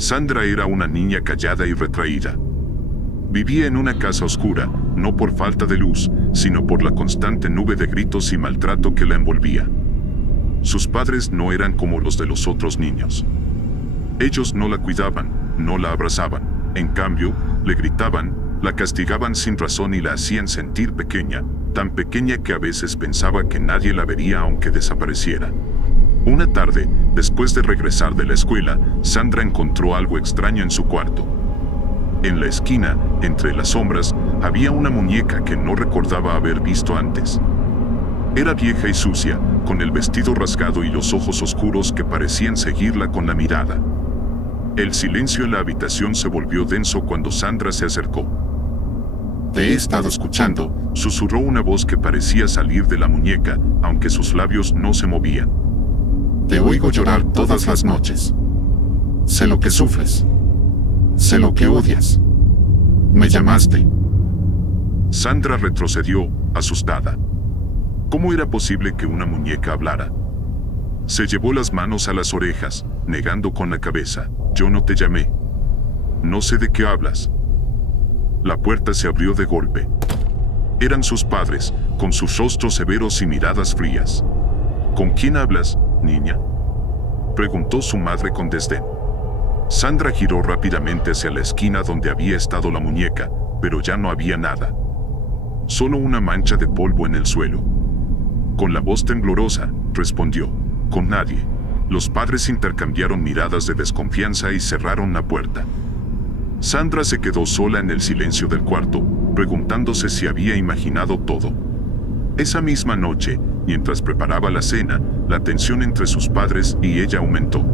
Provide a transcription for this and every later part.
Sandra era una niña callada y retraída. Vivía en una casa oscura, no por falta de luz, sino por la constante nube de gritos y maltrato que la envolvía. Sus padres no eran como los de los otros niños. Ellos no la cuidaban, no la abrazaban. En cambio, le gritaban, la castigaban sin razón y la hacían sentir pequeña, tan pequeña que a veces pensaba que nadie la vería aunque desapareciera. Una tarde, después de regresar de la escuela, Sandra encontró algo extraño en su cuarto. En la esquina, entre las sombras, había una muñeca que no recordaba haber visto antes. Era vieja y sucia, con el vestido rasgado y los ojos oscuros que parecían seguirla con la mirada. El silencio en la habitación se volvió denso cuando Sandra se acercó. Te he estado escuchando, Susurró una voz que parecía salir de la muñeca, aunque sus labios no se movían. te oigo llorar todas las noches. Sé lo que sufres. Sé lo que odias. Me llamaste. Sandra retrocedió, asustada. ¿Cómo era posible que una muñeca hablara? Se llevó las manos a las orejas, negando con la cabeza. Yo no te llamé. No sé de qué hablas. La puerta se abrió de golpe. Eran sus padres, con sus rostros severos y miradas frías. ¿Con quién hablas, niña?, preguntó su madre con desdén. Sandra giró rápidamente hacia la esquina donde había estado la muñeca, pero ya no había nada. Solo una mancha de polvo en el suelo. Con la voz temblorosa, respondió, con nadie. Los padres intercambiaron miradas de desconfianza y cerraron la puerta. Sandra se quedó sola en el silencio del cuarto, preguntándose si había imaginado todo. Esa misma noche, mientras preparaba la cena, la tensión entre sus padres y ella aumentó.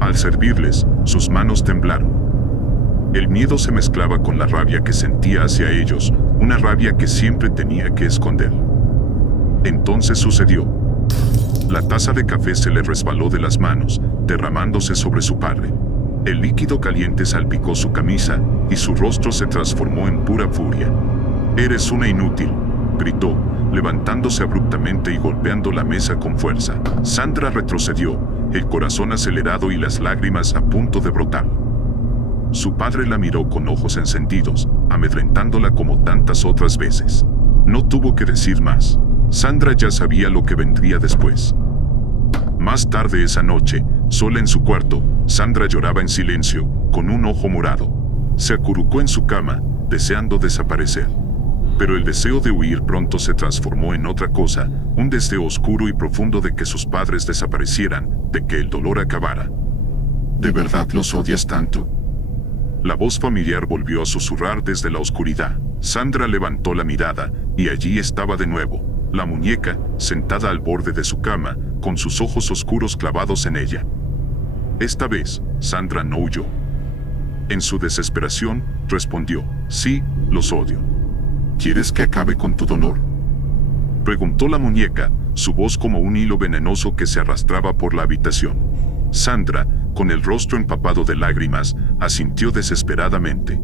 Al servirles, sus manos temblaron. El miedo se mezclaba con la rabia que sentía hacia ellos, una rabia que siempre tenía que esconder. Entonces sucedió. La taza de café se le resbaló de las manos, derramándose sobre su padre. El líquido caliente salpicó su camisa, y su rostro se transformó en pura furia. «Eres una inútil», gritó, levantándose abruptamente y golpeando la mesa con fuerza. Sandra retrocedió, el corazón acelerado y las lágrimas a punto de brotar. Su padre la miró con ojos encendidos, amedrentándola como tantas otras veces. No tuvo que decir más. Sandra ya sabía lo que vendría después. Más tarde esa noche, sola en su cuarto, Sandra lloraba en silencio, con un ojo morado. Se acurrucó en su cama, deseando desaparecer. Pero el deseo de huir pronto se transformó en otra cosa, un deseo oscuro y profundo de que sus padres desaparecieran, de que el dolor acabara. ¿De verdad los odias tanto? La voz familiar volvió a susurrar desde la oscuridad. Sandra levantó la mirada, y allí estaba de nuevo, la muñeca, sentada al borde de su cama, con sus ojos oscuros clavados en ella. Esta vez, Sandra no huyó. En su desesperación, respondió, sí, los odio. ¿Quieres que acabe con tu dolor?, preguntó la muñeca, su voz como un hilo venenoso que se arrastraba por la habitación. Sandra, con el rostro empapado de lágrimas, asintió desesperadamente.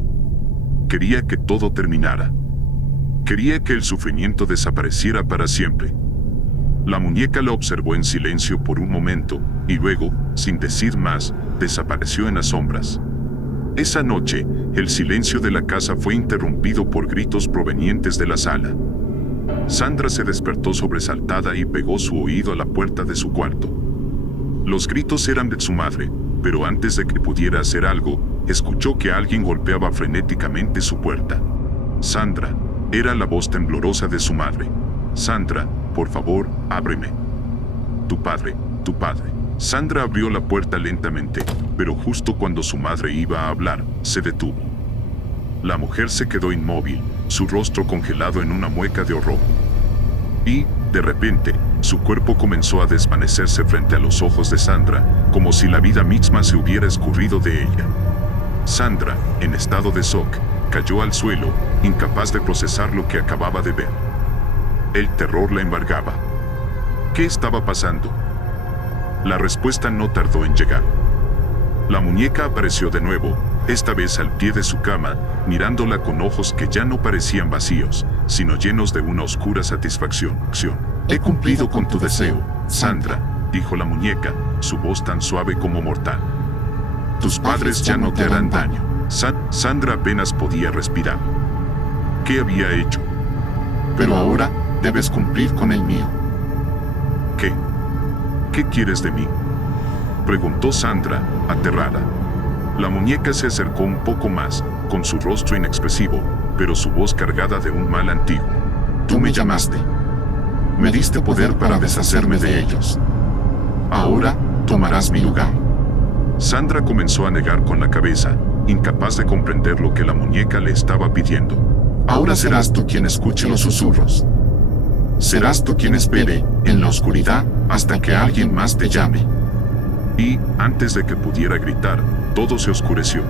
Quería que todo terminara. Quería que el sufrimiento desapareciera para siempre. La muñeca la observó en silencio por un momento, y luego, sin decir más, desapareció en las sombras. Esa noche, el silencio de la casa fue interrumpido por gritos provenientes de la sala. Sandra se despertó sobresaltada y pegó su oído a la puerta de su cuarto. Los gritos eran de su madre, pero antes de que pudiera hacer algo, escuchó que alguien golpeaba frenéticamente su puerta. Sandra, era la voz temblorosa de su madre. Sandra, por favor, ábreme. Tu padre, tu padre. Sandra abrió la puerta lentamente, pero justo cuando su madre iba a hablar, se detuvo. La mujer se quedó inmóvil, su rostro congelado en una mueca de horror. Y, de repente, su cuerpo comenzó a desvanecerse frente a los ojos de Sandra, como si la vida misma se hubiera escurrido de ella. Sandra, en estado de shock, cayó al suelo, incapaz de procesar lo que acababa de ver. El terror la embargaba. ¿Qué estaba pasando? La respuesta no tardó en llegar. La muñeca apareció de nuevo, esta vez al pie de su cama, mirándola con ojos que ya no parecían vacíos, sino llenos de una oscura satisfacción. He cumplido con tu deseo, Sandra, dijo la muñeca, su voz tan suave como mortal. Tus padres ya no te harán daño. Sandra apenas podía respirar. ¿Qué había hecho? Pero ahora debes cumplir con el mío. ¿Qué? ¿Qué quieres de mí? Preguntó Sandra, aterrada. La muñeca se acercó un poco más, con su rostro inexpresivo, pero su voz cargada de un mal antiguo. Tú me llamaste. Me diste poder para deshacerme de ellos. Ahora tomarás mi lugar. Sandra comenzó a negar con la cabeza, incapaz de comprender lo que la muñeca le estaba pidiendo. Ahora serás tú quien escuche los susurros. Serás tú quien espere, en la oscuridad, hasta que alguien más te llame. Y, antes de que pudiera gritar, todo se oscureció.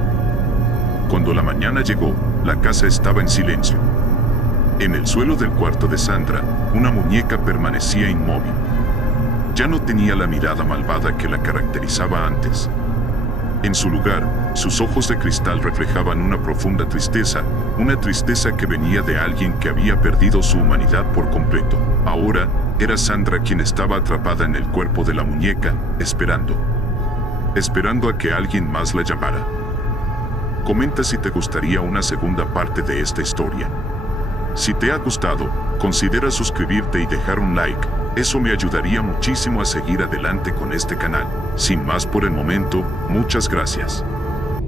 Cuando la mañana llegó, la casa estaba en silencio. En el suelo del cuarto de Sandra, una muñeca permanecía inmóvil. Ya no tenía la mirada malvada que la caracterizaba antes. En su lugar, sus ojos de cristal reflejaban una profunda tristeza, una tristeza que venía de alguien que había perdido su humanidad por completo. Ahora, era Sandra quien estaba atrapada en el cuerpo de la muñeca, esperando a que alguien más la llamara. Comenta si te gustaría una segunda parte de esta historia. Si te ha gustado, considera suscribirte y dejar un like, eso me ayudaría muchísimo a seguir adelante con este canal. Sin más por el momento, muchas gracias.